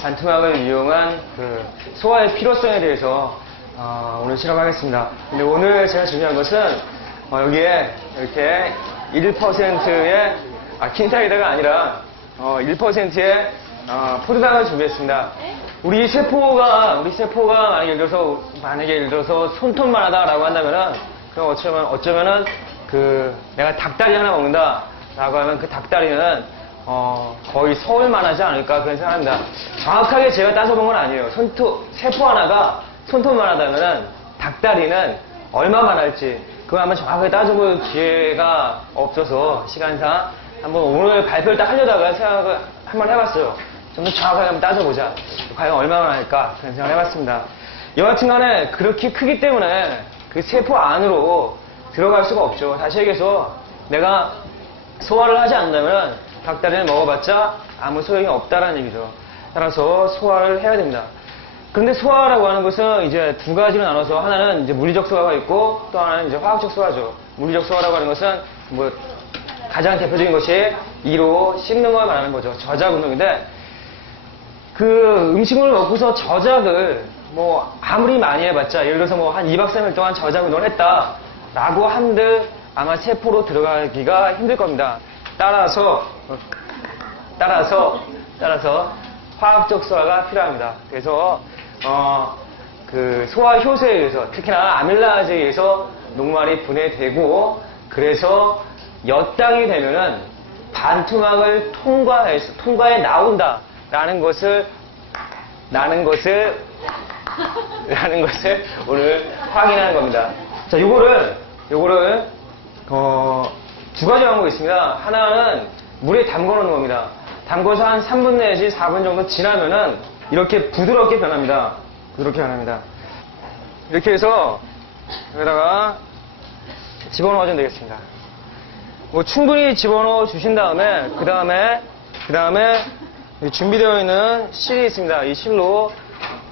반투막을 이용한 그 소화의 필요성에 대해서 오늘 실험하겠습니다. 근데 오늘 제가 준비한 것은 여기에 이렇게 1%의 킨사이다가 아니라 1%의 포도당을 준비했습니다. 우리 세포가 만약에 예를 들어서 손톱만 하다라고 한다면은 그럼 어쩌면은 그 내가 닭다리 하나 먹는다라고 하면 그 닭다리는 거의 서울만 하지 않을까 그런 생각합니다. 정확하게 제가 따져본 건 아니에요. 세포 하나가 손톱만 하다면은 닭다리는 얼마만 할지 그거 한번 정확하게 따져볼 기회가 없어서 시간상 한번 오늘 발표를 딱 하려다가 생각을 한번 해봤어요. 좀 더 정확하게 한번 따져보자. 과연 얼마만 할까 그런 생각을 해봤습니다. 여하튼 간에 그렇게 크기 때문에 그 세포 안으로 들어갈 수가 없죠. 다시 얘기해서 내가 소화를 하지 않는다면 닭다리를 먹어봤자 아무 소용이 없다라는 얘기죠. 따라서 소화를 해야 됩니다. 그런데 소화라고 하는 것은 이제 두 가지로 나눠서 하나는 이제 물리적 소화가 있고 또 하나는 이제 화학적 소화죠. 물리적 소화라고 하는 것은 뭐 가장 대표적인 것이 이로 씹는 걸 말하는 거죠. 저작 운동인데 그 음식물을 먹고서 저작을 뭐 아무리 많이 해봤자 예를 들어서 뭐 한 2박 3일 동안 저작 운동을 했다라고 한들 아마 세포로 들어가기가 힘들 겁니다. 따라서 화학적 소화가 필요합니다. 그래서 그 소화 효소에 의해서 특히나 아밀라아즈에 의해서 녹말이 분해되고 그래서 엿당이 되면은 반투막을 통과해 나온다라는 것을 오늘 확인하는 겁니다. 자, 요거를 두 가지 방법이 있습니다. 하나는 물에 담궈 놓는 겁니다. 담궈서 한 3분 내지 4분 정도 지나면은 이렇게 부드럽게 변합니다. 이렇게 해서 여기다가 집어넣어주면 되겠습니다. 뭐 충분히 집어넣어 주신 다음에 그 다음에 준비되어 있는 실이 있습니다. 이 실로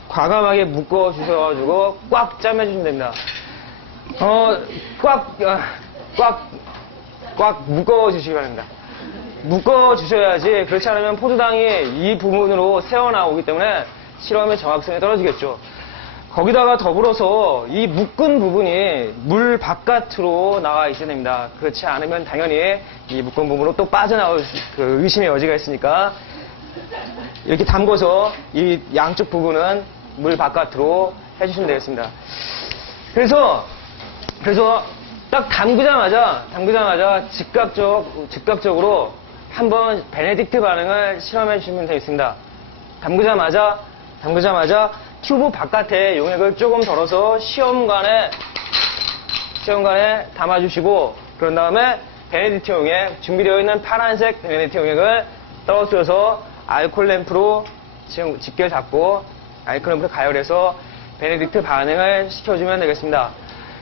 과감하게 묶어 주셔가지고 꽉 짜매주시면 됩니다. 꽉 묶어 주시기 바랍니다. 묶어 주셔야지 그렇지 않으면 포도당이 이 부분으로 새어나오기 때문에 실험의 정확성이 떨어지겠죠. 거기다가 더불어서 이 묶은 부분이 물 바깥으로 나와 있어야 됩니다. 그렇지 않으면 당연히 이 묶은 부분으로 또 빠져나올 그 의심의 여지가 있으니까 이렇게 담궈서 이 양쪽 부분은 물 바깥으로 해주시면 되겠습니다. 그래서 딱 담그자마자 즉각적으로 한번 베네딕트 반응을 실험해 주시면 되겠습니다. 담그자마자 튜브 바깥에 용액을 조금 덜어서 시험관에 담아주시고 그런 다음에 베네딕트 용액 준비되어 있는 파란색 베네딕트 용액을 떨어뜨려서 알코올 램프로 지금 집게 잡고 알코올 램프를 가열해서 베네딕트 반응을 시켜주면 되겠습니다.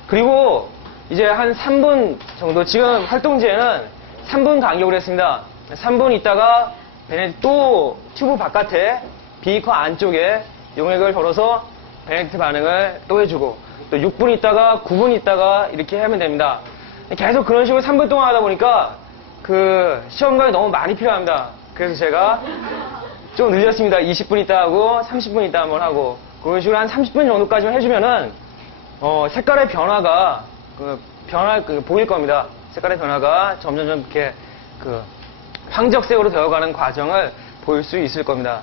그리고 이제 한 3분 정도 지금 활동지에는 3분 간격으로 했습니다. 3분 있다가 또 튜브 바깥에 비커 안쪽에 용액을 덜어서 베네딕트 반응을 또 해주고 또 6분 있다가 9분 있다가 이렇게 하면 됩니다. 계속 그런 식으로 3분 동안 하다 보니까 그 시험관이 너무 많이 필요합니다. 그래서 제가 좀 늘렸습니다. 20분 있다 하고 30분 있다 한번 하고 그런 식으로 한 30분 정도까지만 해주면은 색깔의 변화가 보일 겁니다. 색깔의 변화가 점점 이렇게 그 황적색으로 되어가는 과정을 보일 수 있을 겁니다.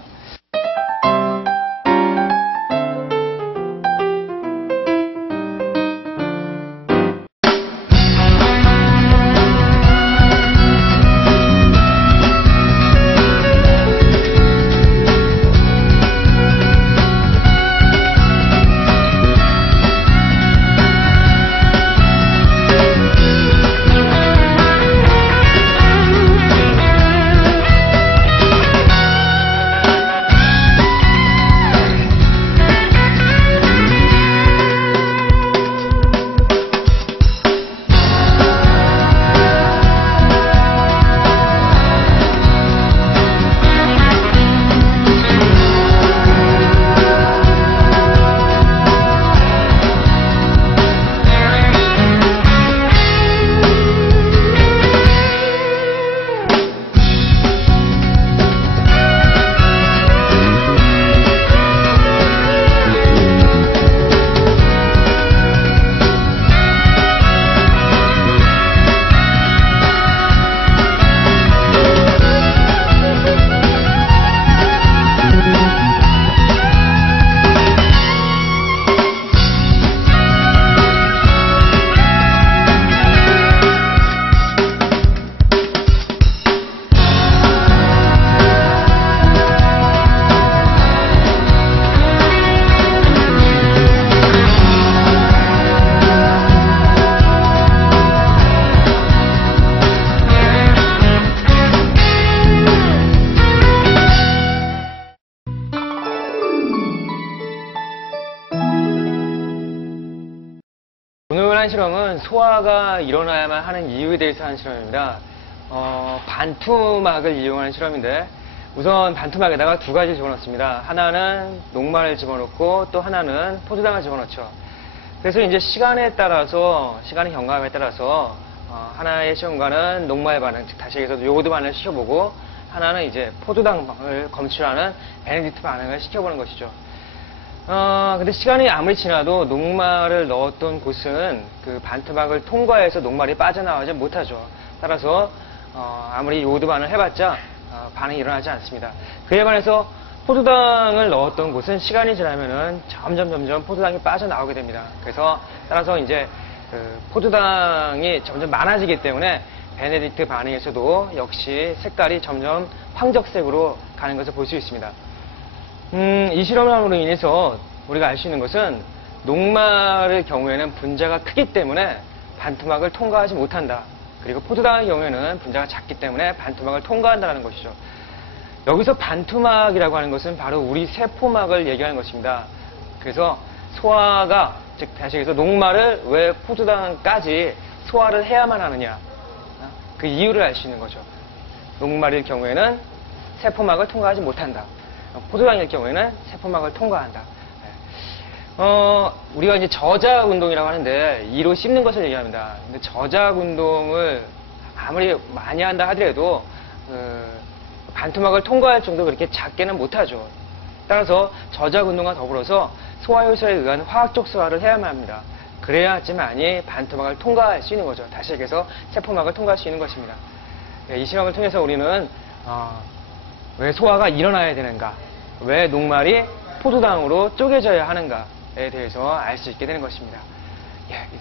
한 실험은 소화가 일어나야만 하는 이유에 대해서 한 실험입니다. 반투막을 이용하는 실험인데 우선 반투막에다가 두 가지를 집어넣습니다. 하나는 녹말을 집어넣고 또 하나는 포도당을 집어넣죠. 그래서 이제 시간의 경과에 따라서 하나의 시험관은 녹말 반응, 즉 다시 얘기해서 요오드 반응을 시켜보고 하나는 이제 포도당을 검출하는 베네딕트 반응을 시켜보는 것이죠. 근데 시간이 아무리 지나도 녹말을 넣었던 곳은 그 반투막을 통과해서 녹말이 빠져나오지 못하죠. 따라서 아무리 요오드 반응을 해봤자 반응이 일어나지 않습니다. 그에 반해서 포도당을 넣었던 곳은 시간이 지나면은 점점 포도당이 빠져나오게 됩니다. 그래서 따라서 이제 포도당이 점점 많아지기 때문에 베네딕트 반응에서도 역시 색깔이 점점 황적색으로 가는 것을 볼 수 있습니다. 이 실험으로 인해서 우리가 알 수 있는 것은 녹말의 경우에는 분자가 크기 때문에 반투막을 통과하지 못한다. 그리고 포도당의 경우에는 분자가 작기 때문에 반투막을 통과한다는 것이죠. 여기서 반투막이라고 하는 것은 바로 우리 세포막을 얘기하는 것입니다. 그래서 소화가, 즉 다시 얘기해서 녹말을 왜 포도당까지 소화를 해야만 하느냐, 그 이유를 알 수 있는 거죠. 녹말일 경우에는 세포막을 통과하지 못한다. 포도당일 경우에는 세포막을 통과한다. 우리가 이제 저작 운동이라고 하는데 이로 씹는 것을 얘기합니다. 근데 저작 운동을 아무리 많이 한다 하더라도 반투막을 통과할 정도 그렇게 작게는 못하죠. 따라서 저작 운동과 더불어서 소화 효소에 의한 화학적 소화를 해야만 합니다. 그래야지만이 반투막을 통과할 수 있는 거죠. 다시 얘기해서 세포막을 통과할 수 있는 것입니다. 이 실험을 통해서 우리는 왜 소화가 일어나야 되는가, 왜 녹말이 포도당으로 쪼개져야 하는가에 대해서 알 수 있게 되는 것입니다. 이상.